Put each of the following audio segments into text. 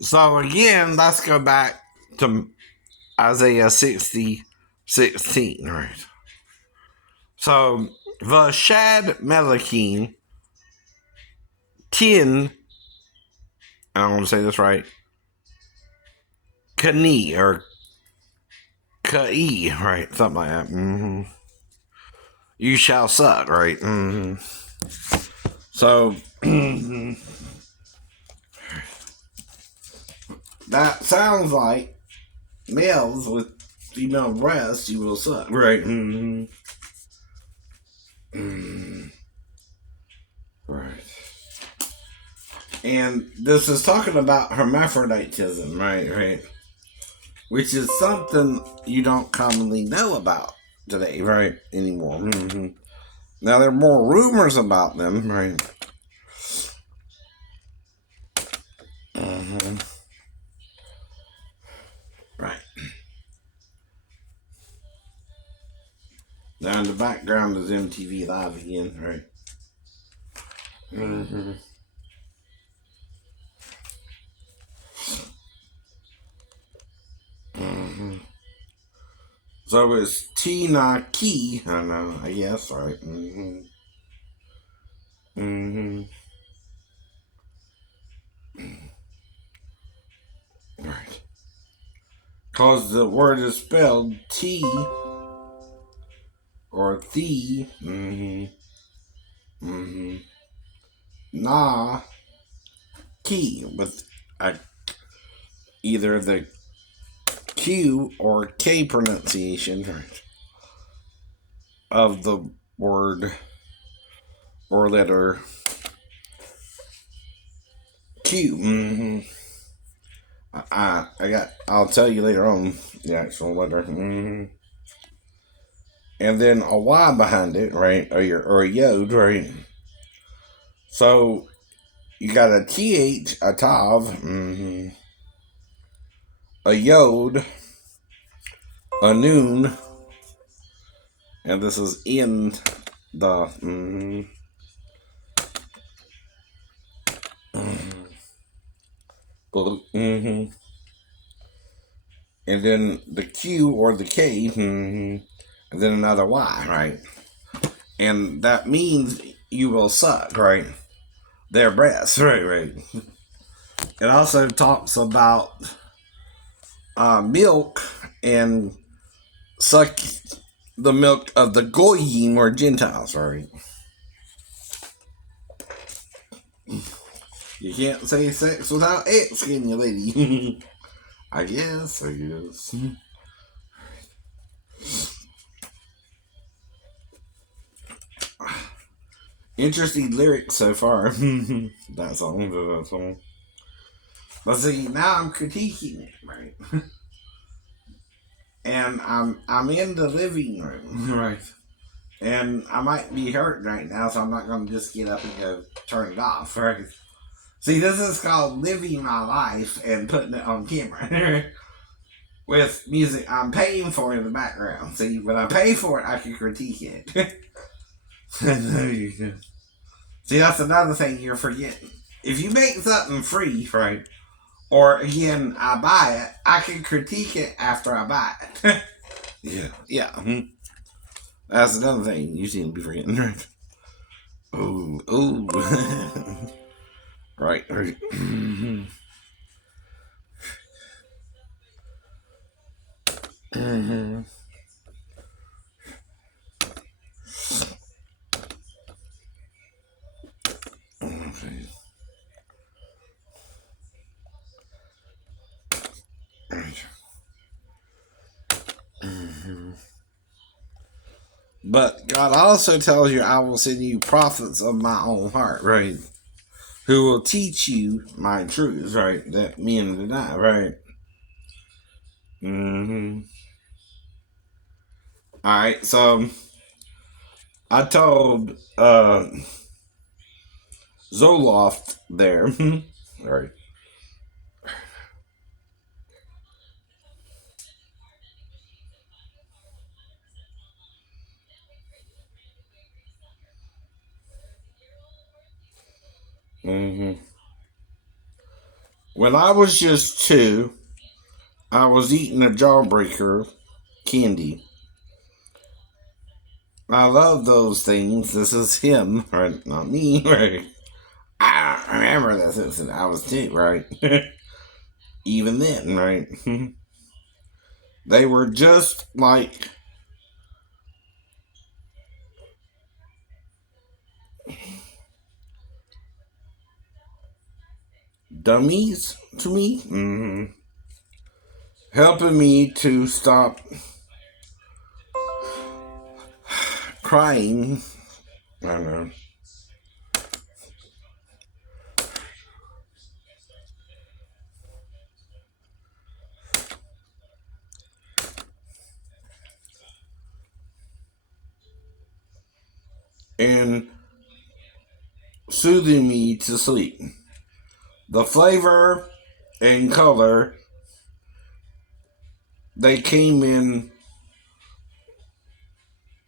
So again, let's go back to Isaiah 60:16, right? So Vashad Melachim Tin, I don't want to say this right, Kani or Kai, right? Something like that. You shall suck, right? So that sounds like males with female breasts, you will suck, right? Right. And this is talking about hermaphroditism, right? Right. Which is something you don't commonly know about today, right? Anymore. Now, there are more rumors about them, right? hmm Right. Now, in the background is MTV Live again, right? hmm hmm So it's Tina Key, I know, I guess, right? hmm Right. Because the word is spelled T or the, hmm na key with a, either the Q or K pronunciation of the word or letter Q. I'll tell you later on the actual letter. And then a Y behind it, right? Or a yod, right? So you got a TH, a tav, a yod, a noon, and this is in the. Mm-hmm. And then the Q or the K, and then another Y, right? And that means you will suck, right? Their breasts, right, right. It also talks about milk and suck the milk of the goyim or Gentiles, right? You can't say sex without X, can you, lady? I guess, I guess. Interesting lyrics so far. That song. But see, now I'm critiquing it, right? And I'm in the living room, right? And I might be hurt right now, so I'm not going to just get up and go turn it off, right? See, this is called living my life and putting it on camera with music I'm paying for in the background. See, when I pay for it, I can critique it. There you go. See, that's another thing you're forgetting. If you make something free, right? Or again, I buy it, I can critique it after I buy it. Yeah, yeah. That's another thing you seem to be forgetting, right? Oh, oh. Right, right. Okay. But God also tells you, I will send you prophets of my own heart, right? Who will teach you my truths, right? That men deny, right? Mm-hmm. All right, so I told Zoloft there, right? Mm-hmm. When I was just 2, I was eating a jawbreaker candy. I love those things. This is him, right? Not me, right? I remember that since I was 2, right? Even then, right? They were just like dummies to me. Helping me to stop crying. I don't know. And soothing me to sleep. The flavor and color, they came in,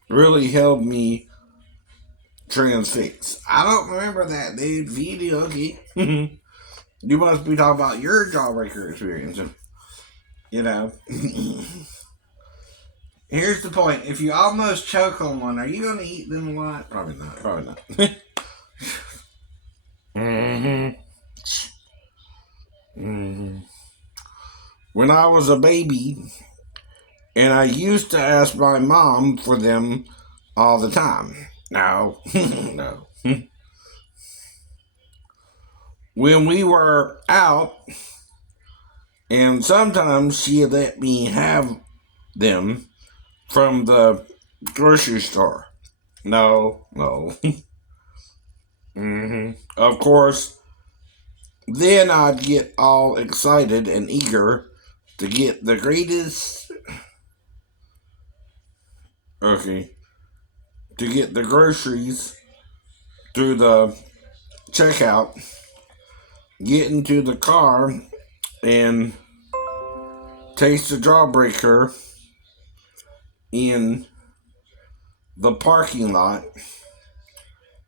really held me transfixed. I don't remember that, dude. Video, okay. You must be talking about your jawbreaker experience. You know. Here's the point. If you almost choke on one, are you going to eat them a lot? Probably not. Probably not. When I was a baby, and I used to ask my mom for them all the time. No. No. When we were out, and sometimes she let me have them from the grocery store. No. Of course, then I'd get all excited and eager to get the greatest. Okay. To get the groceries through the checkout, get into the car, and taste the jawbreaker in the parking lot.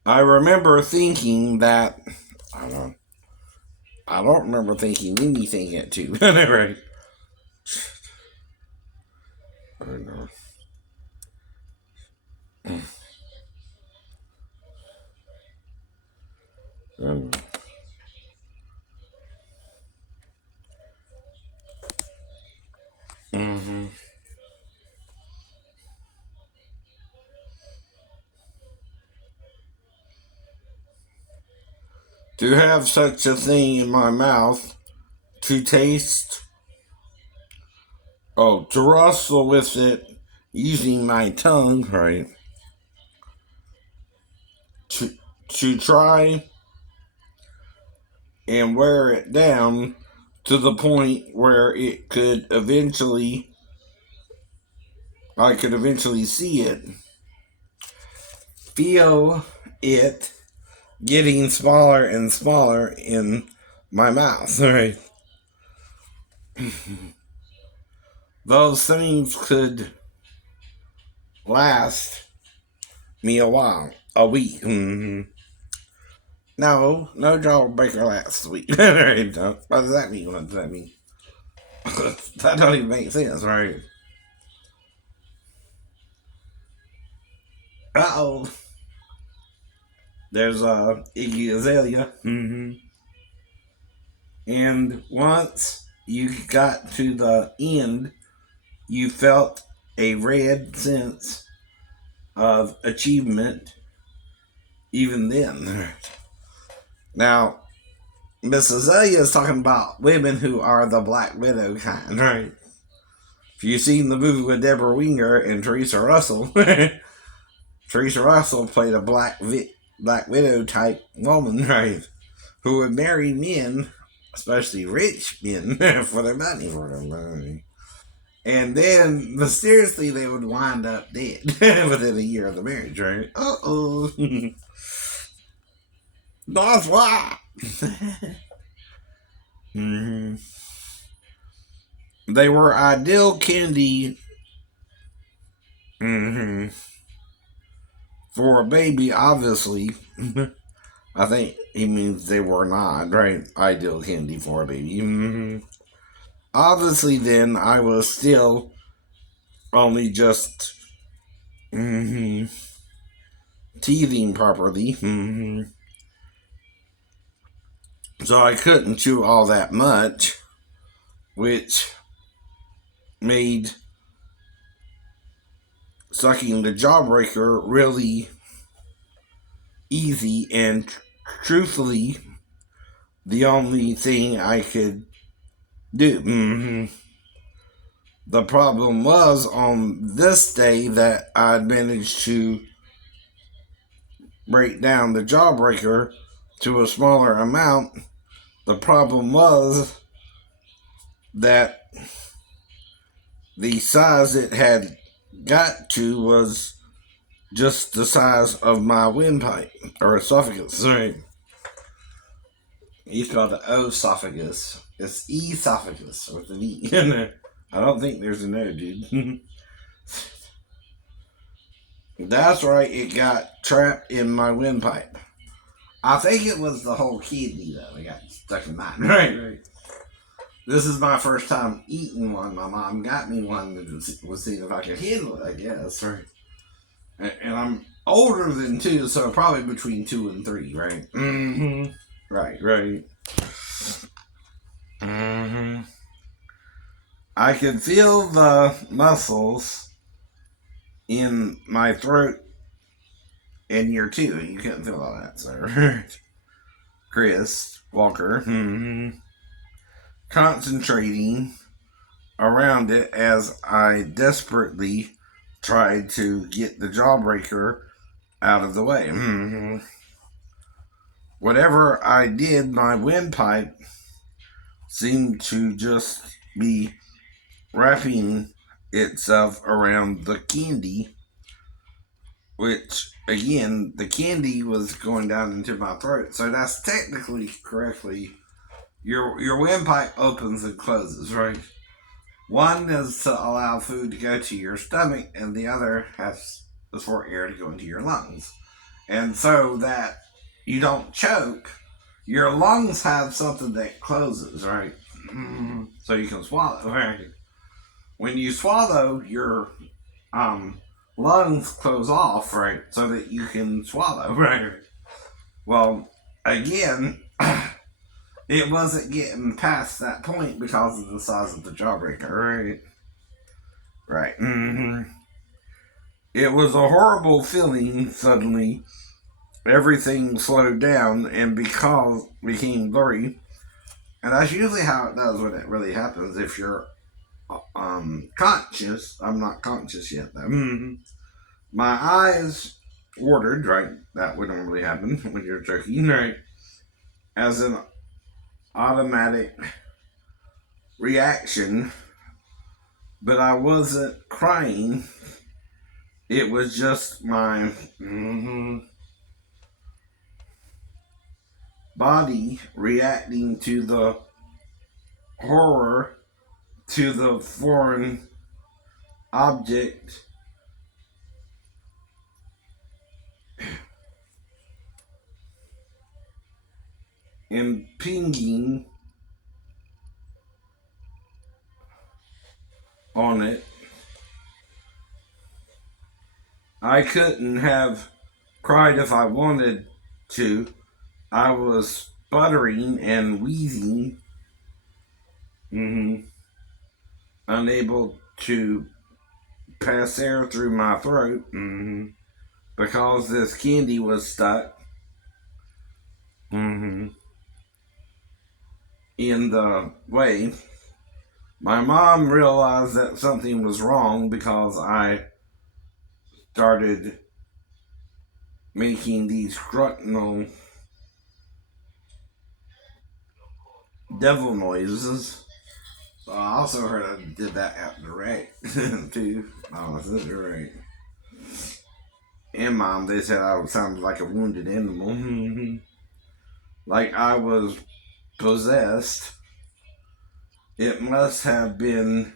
I remember thinking that I don't remember thinking anything yet too. Right. I don't know. Mm-hmm. To have such a thing in my mouth, to taste, to wrestle with it using my tongue, right? To, to try and wear it down to the point where I could eventually see it, feel it getting smaller and smaller in my mouth, right? Those things could last me a while, a week. No jawbreaker lasts a week. Right? What does that mean? What does that mean? That don't even make sense, right? Uh-oh. There's Iggy Azalea. And once you got to the end, you felt a red sense of achievement even then. Now, Miss Azalea is talking about women who are the Black Widow kind, right? If you've seen the movie with Deborah Winger and Teresa Russell, Teresa Russell played a Black Widow type woman, right? Who would marry men, especially rich men, for their money. And then, mysteriously, they would wind up dead within a year of the marriage, right? Uh-oh. That's why. Mm-hmm. They were ideal candy for a baby, obviously. I think he means they were not, right? Ideal candy for a baby. Obviously, then, I was still only just teething properly. So I couldn't chew all that much, which made sucking the jawbreaker really easy and truthfully the only thing I could do. The problem was on this day that I'd managed to break down the jawbreaker to a smaller amount. The problem was that the size it had got to was just the size of my windpipe or esophagus. Right. He's called the esophagus. It's esophagus with an E in there. I don't think there's an O, dude. That's right, it got trapped in my windpipe. I think it was the whole kidney though. It got stuck in mine. Right. This is my first time eating one. My mom got me one and was seeing if I could handle it, I guess. Right. And I'm older than 2, so probably between 2 and 3, right? Right. I could feel the muscles in my throat in year 2. You couldn't feel all that, sir. Chris Walker. Concentrating around it as I desperately tried to get the jawbreaker out of the way. Whatever I did, my windpipe seemed to just be wrapping itself around the candy, which, again, the candy was going down into my throat. So that's technically correctly, your windpipe opens and closes, right? One is to allow food to go to your stomach, and the other is for air to go into your lungs. And so that you don't choke, your lungs have something that closes, right? So you can swallow, right? When you swallow, your lungs close off, right? So that you can swallow, right? Well, again, it wasn't getting past that point because of the size of the jawbreaker, right? It was a horrible feeling suddenly. Everything slowed down and became blurry. And that's usually how it does when it really happens. If you're conscious, I'm not conscious yet though. My eyes watered, right? That would normally happen when you're choking, right? As an automatic reaction, but I wasn't crying. It was just my body reacting to the horror, to the foreign object impinging on it. I couldn't have cried if I wanted to. I was sputtering and wheezing, unable to pass air through my throat, because this candy was stuck, in the way. My mom realized that something was wrong because I started making these grunting devil noises. So I also heard I did that at the wreck too. I was at the wreck. And Mom, they said I sounded like a wounded animal. Like I was possessed. It must have been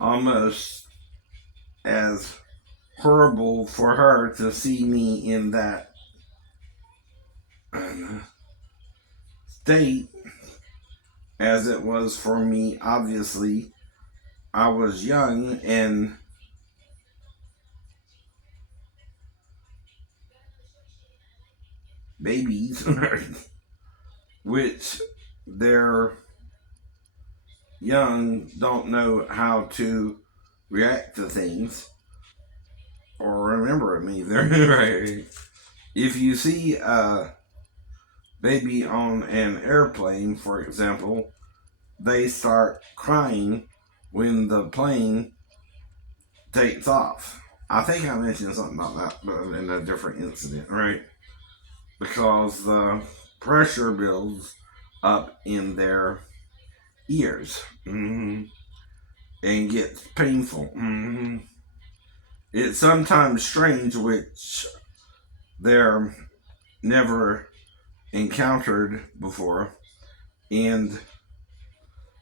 almost as horrible for her to see me in that state as it was for me. Obviously, I was young and babies, which they're young, don't know how to react to things or remember them either. Right. If you see a baby on an airplane, for example, they start crying when the plane takes off. I think I mentioned something about that, but in a different incident, right? Because the pressure builds up in their ears, and gets painful. It's sometimes strange, which they're never encountered before, and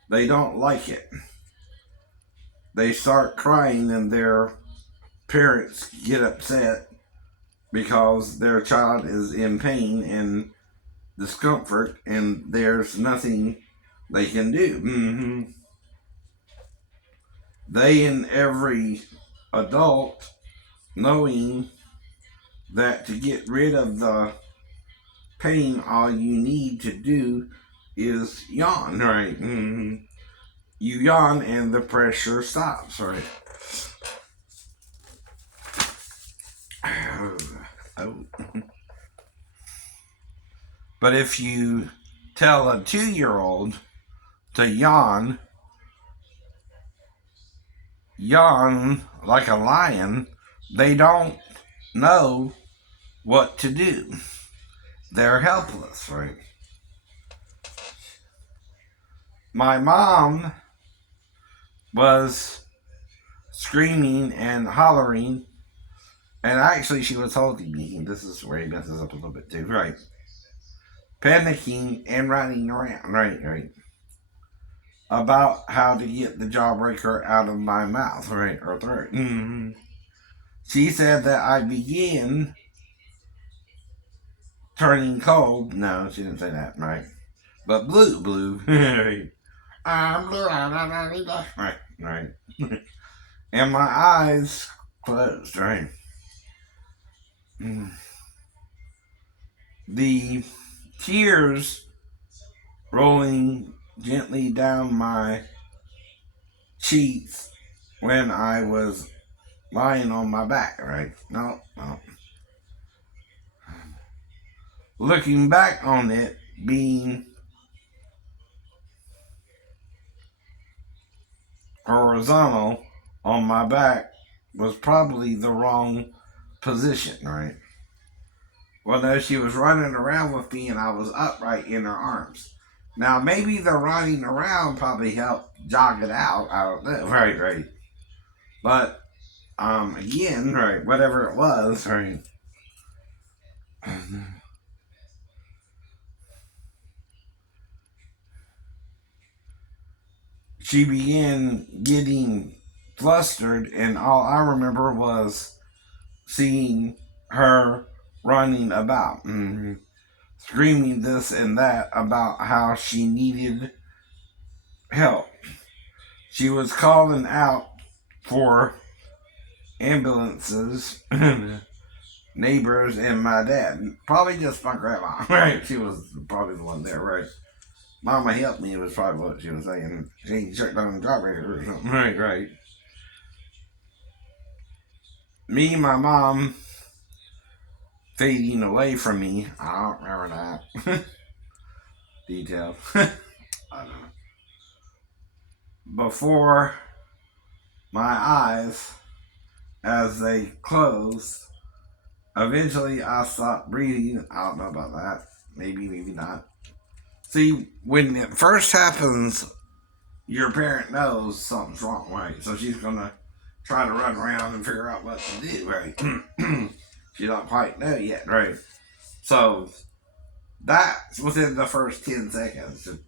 they don't like it. They start crying, and their parents get upset because their child is in pain and discomfort, and there's nothing they can do. They and every adult knowing that to get rid of the pain, all you need to do is yawn, right? You yawn and the pressure stops, right? Oh. But if you tell a 2-year-old to yawn like a lion, they don't know what to do. They're helpless, right? My mom was screaming and hollering, and actually she was holding me. This is where he messes up a little bit too, right? Panicking and running around, right? About how to get the jawbreaker out of my mouth, right, or throat. She said that I began turning cold. No, she didn't say that, right? But blue. Right. I'm blue, right. And my eyes closed, right? The tears rolling gently down my cheeks when I was lying on my back, right? No. Looking back on it, being horizontal on my back was probably the wrong position, right? Well, no, she was running around with me and I was upright in her arms. Now, maybe the running around probably helped jog it out. I don't know. Right. But, again, right, whatever it was, right. She began getting flustered, and all I remember was seeing her running about, screaming this and that about how she needed help. She was calling out for ambulances, neighbors, and my dad. Probably just my grandma, right? She was probably the one there, right? Mama help me was probably what she was saying. She shut down the jawbreaker or something, right. Me and my mom fading away from me. I don't remember that. Detail. I don't know. Before my eyes, as they closed, eventually I stopped breathing. I don't know about that. Maybe not. See, when it first happens, your parent knows something's wrong, right? So she's gonna try to run around and figure out what to do, right? She don't quite know yet, right? So that's within the first 10 seconds to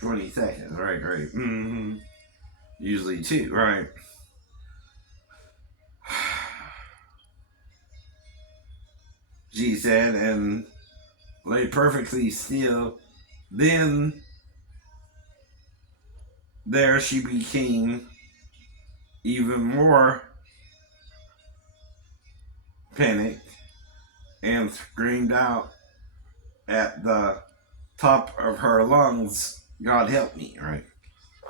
20 seconds, right? Usually 2, right? She said, and lay perfectly still. Then there she became even more panicked and screamed out at the top of her lungs, "God help me," right?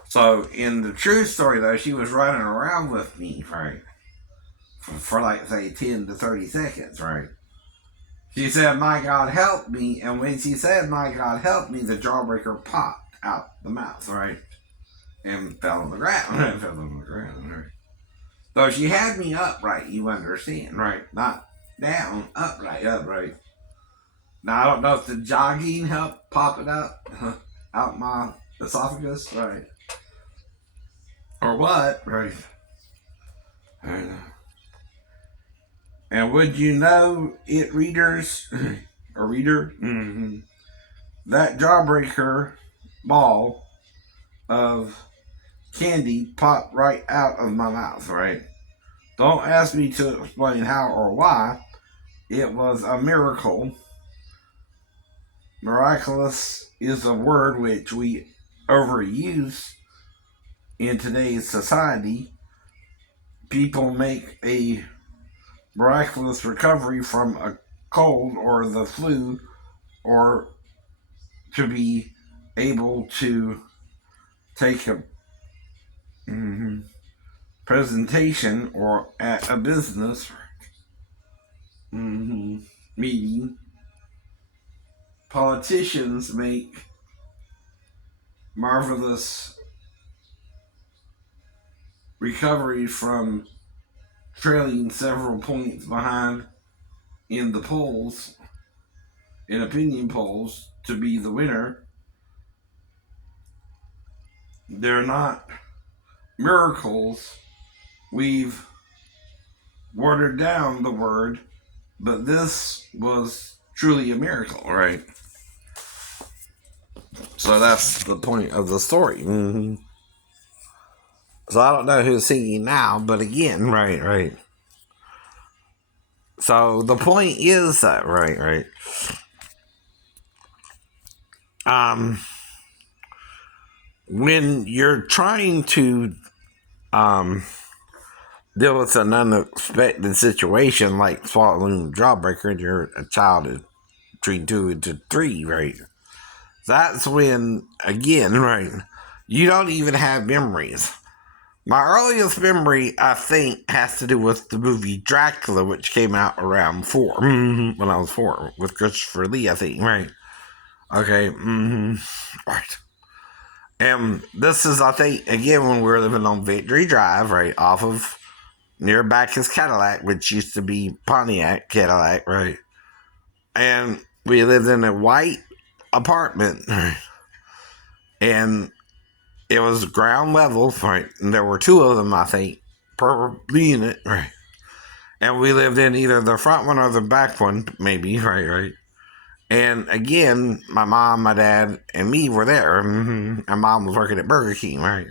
So in the true story though, she was running around with me, right? For like say 10 to 30 seconds, right? She said, "My God help me," and when she said, "My God help me," the jawbreaker popped out the mouth, right? And fell on the ground. Fell on the ground, right? So she had me upright, you understand, right? Not down, upright, upright. Now I don't know if the jogging helped pop it out my esophagus, right? Or what, right? I don't know. And would you know it, readers, or reader, that jawbreaker ball of candy popped right out of my mouth, right? Don't ask me to explain how or why. It was a miracle. Miraculous is a word which we overuse in today's society. People make a miraculous recovery from a cold or the flu, or to be able to take a presentation or at a business meeting. Politicians make marvelous recovery from trailing several points behind in the polls, in opinion polls, to be the winner. They're not miracles. We've watered down the word, but this was truly a miracle, right? So that's the point of the story. So I don't know who's singing now, but again, right. So the point is that, right. When you're trying to deal with an unexpected situation like swallowing jawbreaker, and you're a child of between 2 and 3, right? That's when, again, right, you don't even have memories. My earliest memory, I think, has to do with the movie Dracula, which came out around 4, when I was 4, with Christopher Lee, I think, right? Okay, right. And this is, I think, again, when we were living on Victory Drive, right, off of near Backus Cadillac, which used to be Pontiac Cadillac, right? And we lived in a white apartment, and it was ground level, right? And there were 2 of them, I think, per unit, right? And we lived in either the front one or the back one, maybe, right? And again, my mom, my dad, and me were there. My mom was working at Burger King, right?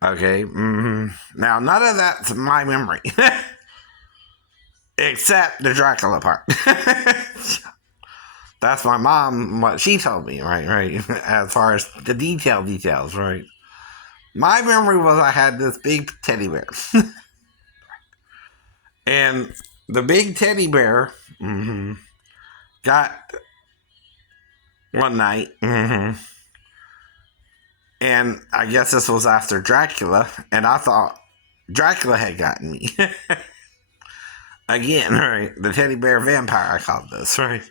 Okay. Now, none of that's my memory, except the Dracula part. That's my mom, what she told me, right? As far as the details, right? My memory was I had this big teddy bear. And the big teddy bear got one night, and I guess this was after Dracula, and I thought Dracula had gotten me. Again, right? The teddy bear vampire, I called this, right?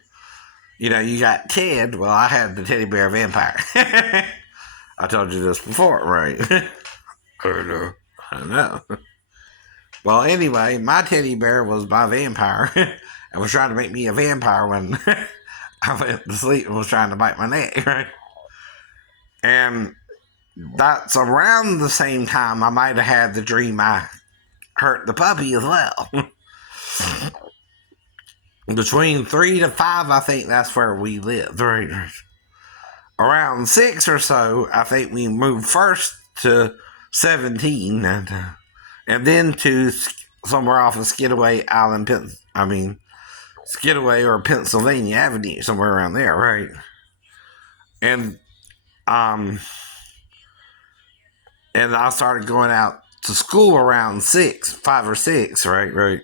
You know, you got Ted, well, I had the teddy bear vampire. I told you this before, right? I know. Well, anyway, my teddy bear was my vampire and was trying to make me a vampire when I went to sleep and was trying to bite my neck, right? And that's around the same time I might have had the dream I hurt the puppy as well. Between 3 to 5, I think that's where we lived, right? Around 6 or so, I think we moved first to 17 and then to somewhere off of Skidaway Island, Skidaway or Pennsylvania Avenue, somewhere around there, right? And um, and I started going out to school around 5 or 6, right, right.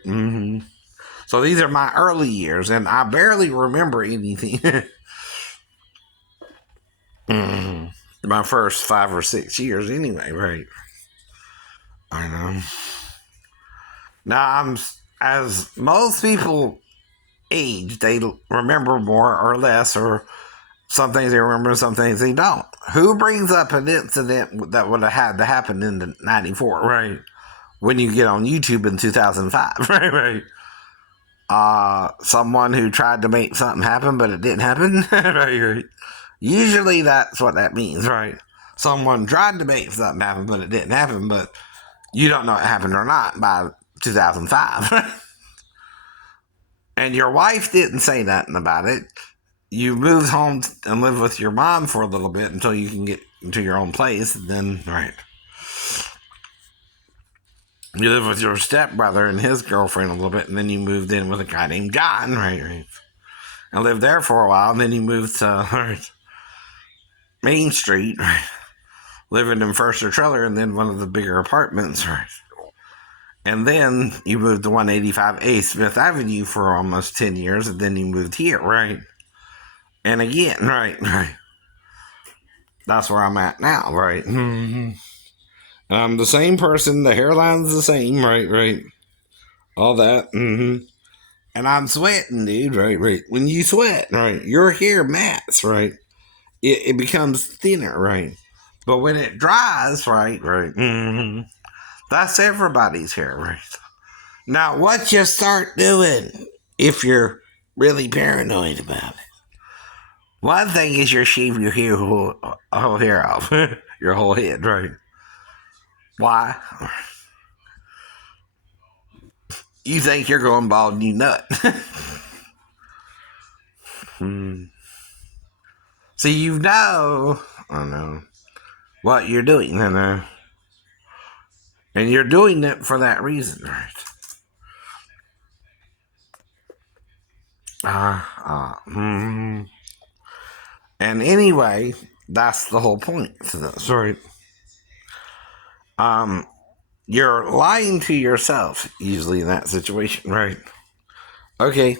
So these are my early years, and I barely remember anything. My first 5 or 6 years, anyway, right? I know. Now as most people age, they remember more or less, or some things they remember, some things they don't. Who brings up an incident that would have had to happen in '94, right? When you get on YouTube in 2005, right, right. Someone who tried to make something happen, but it didn't happen, right, right. Usually that's what that means, right? Someone tried to make something happen, but it didn't happen, but you don't know it happened or not by 2005. And your wife didn't say nothing about it. You moved home and lived with your mom for a little bit until you can get into your own place. And then, right. You lived with your stepbrother and his girlfriend a little bit, and then you moved in with a guy named John, right, right. And lived there for a while, and then you moved to right, Main Street, right. Living in First or Trailer, and then one of the bigger apartments, right. And then you moved to 185A Smith Avenue for almost 10 years, and then you moved here, right? And again, right, right. That's where I'm at now, right? I'm the same person, the hairline's the same, right, right. All that, And I'm sweating, dude, right, right. When you sweat, right, your hair mats, right? It becomes thinner, right? But when it dries, right, right, that's everybody's hair, right? Now, what you start doing if you're really paranoid about it? One thing is you shave your whole hair off, your whole head, right? Why? You think you're going bald and you nut. So you know, I know, what you're doing, and you're doing it for that reason, right? And anyway, that's the whole point. So that's right. You're lying to yourself usually in that situation, right? Okay.